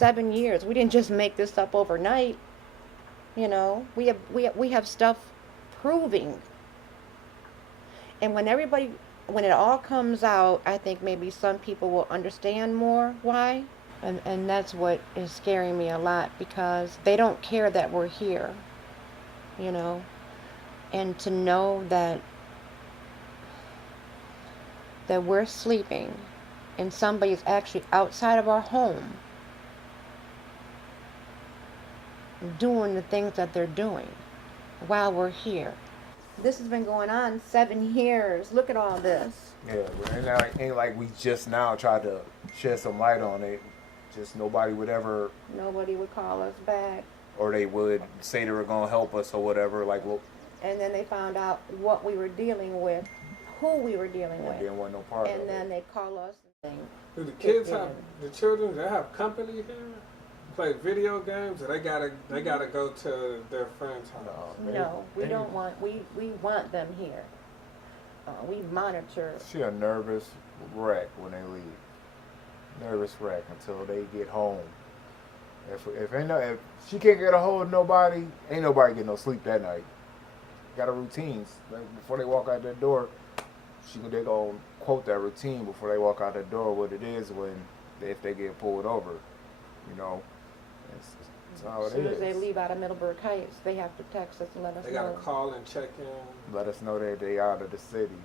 7 years. We didn't just make this up overnight. You know, we have stuff proving. And when it all comes out, I think maybe some people will understand more why. And that's what is scaring me a lot, because they don't care that we're here, you know. And to know that we're sleeping and somebody's actually outside of our home doing the things that they're doing while we're here. This has been going on 7 years. Look at all this. Yeah, but ain't like we just now tried to shed some light on it. Just nobody would ever. Nobody would call us back. Or they would say they were gonna help us or whatever. Like, well. And then they found out what we were dealing with, who we were dealing with. Didn't want no part of it. And then they call us. Do the kids have the children? They have company here? Play video games, or they gotta go to their friend's house. No, we don't want. We want them here. We monitor. She a nervous wreck when they leave. Nervous wreck until they get home. If she can't get a hold of nobody, ain't nobody get no sleep that night. Got a routine. Like before they walk out that door, they gonna quote that routine before they walk out that door. What it is if they get pulled over, you know. That's how it is. As soon as they leave out of Middleburg Heights, they have to text us and let us know. They gotta call and check in. Let us know that they out of the city.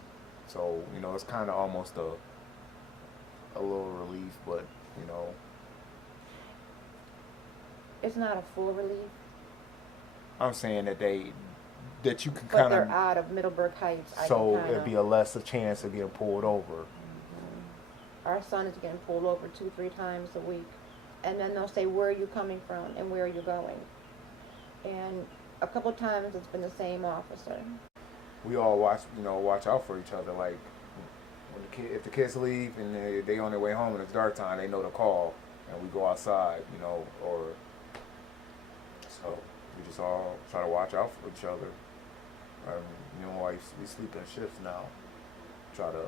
So, you know, it's kind of almost a little relief, but, you know. It's not a full relief. I'm saying that you can But kind of. they're out of Middleburg Heights. So it'd be a lesser chance of getting pulled over. Mm-hmm. Our son is getting pulled over 2-3 times a week. And then they'll say, where are you coming from and where are you going? And a couple of times it's been the same officer. We all watch out for each other. Like, if the kids leave and they on their way home and it's dark time, they know to call, and we go outside, you know, or so we just all try to watch out for each other. You know, we sleep in shifts now. Try to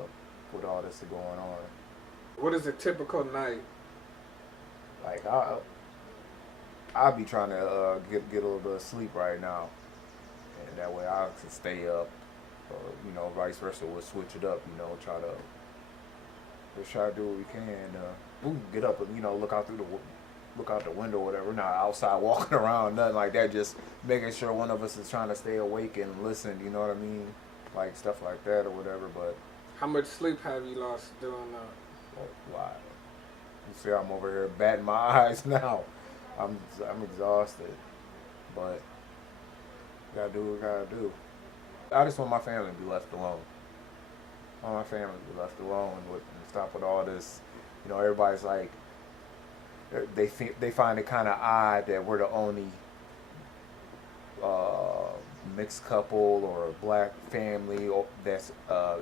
put all this going on. What is a typical night? Like I'll be trying to get a little bit of sleep right now, and that way I can stay up. Or, you know, vice versa, we'll switch it up. You know, try to do what we can. We can get up and, you know, look out the window or whatever. We're not outside walking around, nothing like that. Just making sure one of us is trying to stay awake and listen. You know what I mean? Like stuff like that or whatever. But how much sleep have you lost doing that? A lot. You see, I'm over here batting my eyes now. I'm exhausted, but gotta do what we gotta do. I just want my family to be left alone. I want my family to be left alone and stop with all this. You know, everybody's like, they find it kind of odd that we're the only mixed couple or black family that's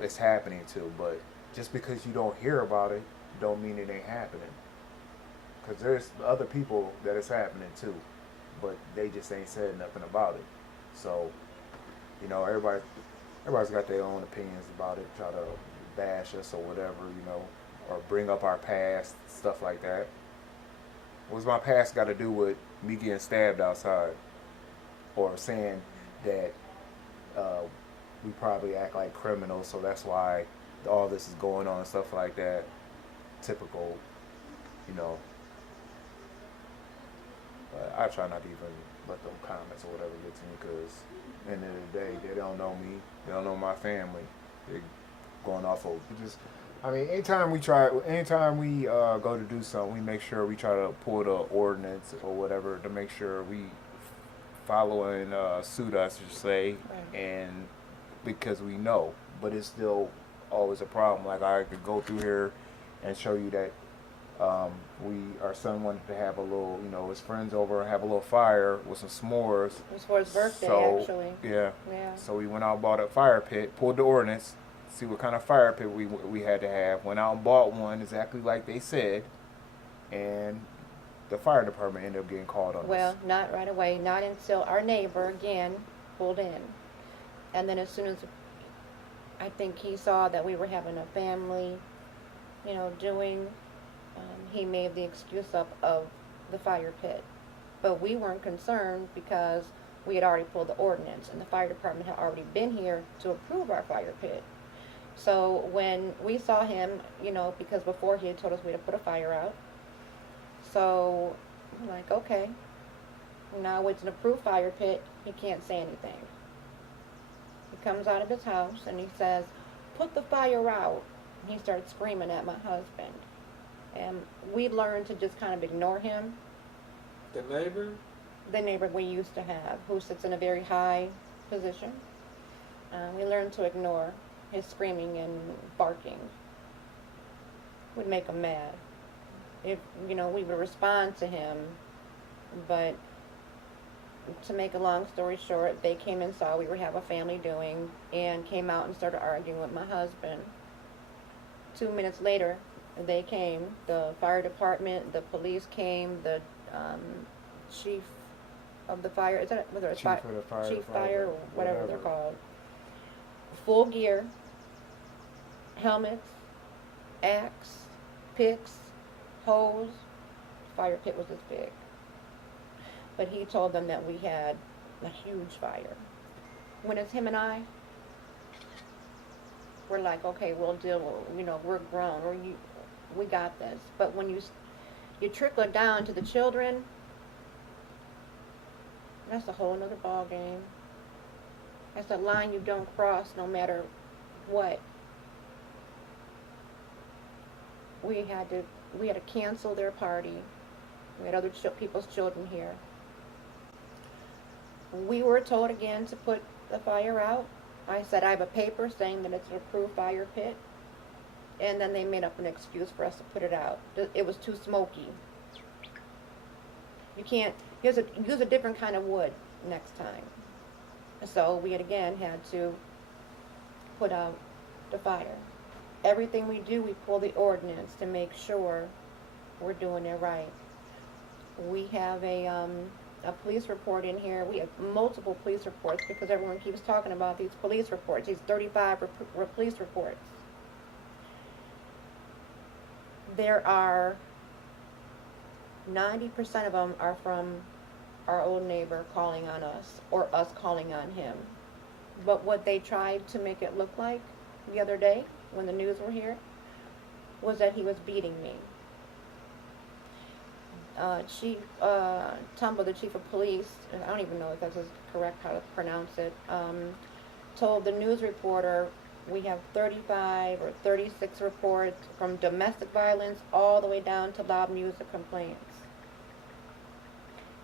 it's happening to. But just because you don't hear about it, don't mean it ain't happening. Because there's other people that it's happening to, but they just ain't said nothing about it. So, you know, everybody's got their own opinions about it, try to bash us or whatever, you know, or bring up our past, stuff like that. What's my past got to do with me getting stabbed outside? Or saying that we probably act like criminals, so that's why all this is going on and stuff like that. Typical, you know. But I try not to even let them comments or whatever get to me, because at the end of the day, they don't know me. They don't know my family. They're going off of just. I mean, anytime we go to do something, we make sure we try to pull the ordinance or whatever to make sure we following suit, I should say, right. And because we know, but it's still always a problem. Like I could go through here and show you that our son wanted to have a little, you know, his friends over and have a little fire with some s'mores. It was for his birthday, actually. Yeah. So we went out and bought a fire pit, pulled the ordinance, see what kind of fire pit we had to have. Went out and bought one exactly like they said, and the fire department ended up getting called on us. Well, not right away, not until our neighbor again pulled in, and then as soon as I think he saw that we were having a family, you know, doing. He made the excuse of the fire pit. But we weren't concerned because we had already pulled the ordinance, and the fire department had already been here to approve our fire pit. So when we saw him, because before he had told us we had to put a fire out, so I'm like, okay, now it's an approved fire pit, he can't say anything. He comes out of his house and he says, put the fire out. And he starts screaming at my husband. And we learned to just kind of ignore him. The neighbor? The neighbor we used to have, who sits in a very high position. We learned to ignore his screaming and barking. Would make him mad. If, we would respond to him, but to make a long story short, they came and saw we were having a family doing, and came out and started arguing with my husband. 2 minutes later, they came, the fire department, the police came, the chief of the fire, is that, whether it's Chief of the fire chief department, fire, or whatever they're whatever. called. Full gear, helmets, axe, picks, hose. Fire pit was this big. But he told them that we had a huge fire. When it's him and I, we're like, okay, we'll deal with, we're grown, we got this. But when you trickle it down to the children, that's a whole nother ball game. That's a line you don't cross no matter what. We had to cancel their party. We had other people's children here. We were told again to put the fire out. I said I have a paper saying that it's an approved fire pit. And then they made up an excuse for us to put it out. It was too smoky. You can't, use a different kind of wood next time. So we had to put out the fire. Everything we do, we pull the ordinance to make sure we're doing it right. We have a police report in here. We have multiple police reports because everyone keeps talking about these police reports, these 35 police reports. There are 90% of them are from our old neighbor calling on us or us calling on him. But what they tried to make it look like the other day when the news were here was that he was beating me. Chief Tumble, the chief of police, and I don't even know if that's correct how to pronounce it, told the news reporter we have 35 or 36 reports from domestic violence all the way down to loud music complaints.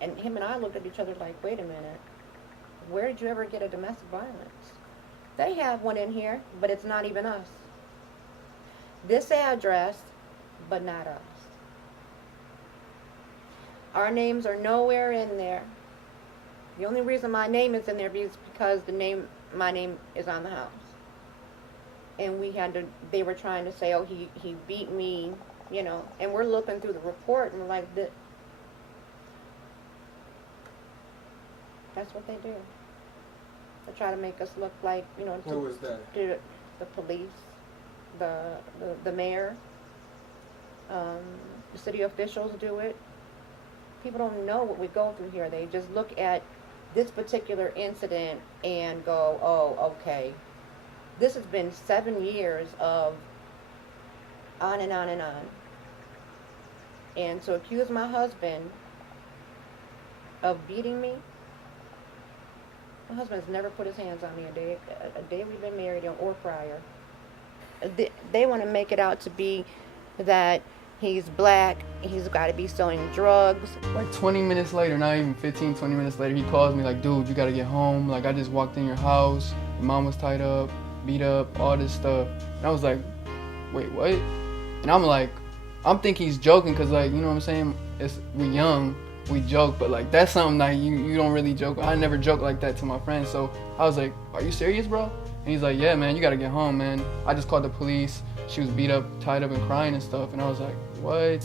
And him and I looked at each other like, wait a minute, where did you ever get a domestic violence? They have one in here, but it's not even us. This address, but not us. Our names are nowhere in there. The only reason my name is in there is because my name is on the house. And they were trying to say, oh, he beat me, and we're looking through the report and we're like, that's what they do. They try to make us look like, Who was that? The police, the mayor, the city officials do it. People don't know what we go through here. They just look at this particular incident and go, oh, okay. This has been 7 years of on and on and on. And to accuse my husband of beating me, my husband has never put his hands on me a day we've been married or prior. They want to make it out to be that he's black, he's got to be selling drugs. Like 20 minutes later, not even 15, 20 minutes later, he calls me like, dude, you got to get home. Like, I just walked in your house. Your mom was tied up, beat up, all this stuff. And I was like, wait, what? And I'm thinking he's joking because, like, you know what I'm saying? We young, we joke, but, like, that's something that you don't really joke. I never joke like that to my friends. So I was like, are you serious, bro? And he's like, yeah, man, you got to get home, man. I just called the police. She was beat up, tied up, and crying and stuff. And I was like, what?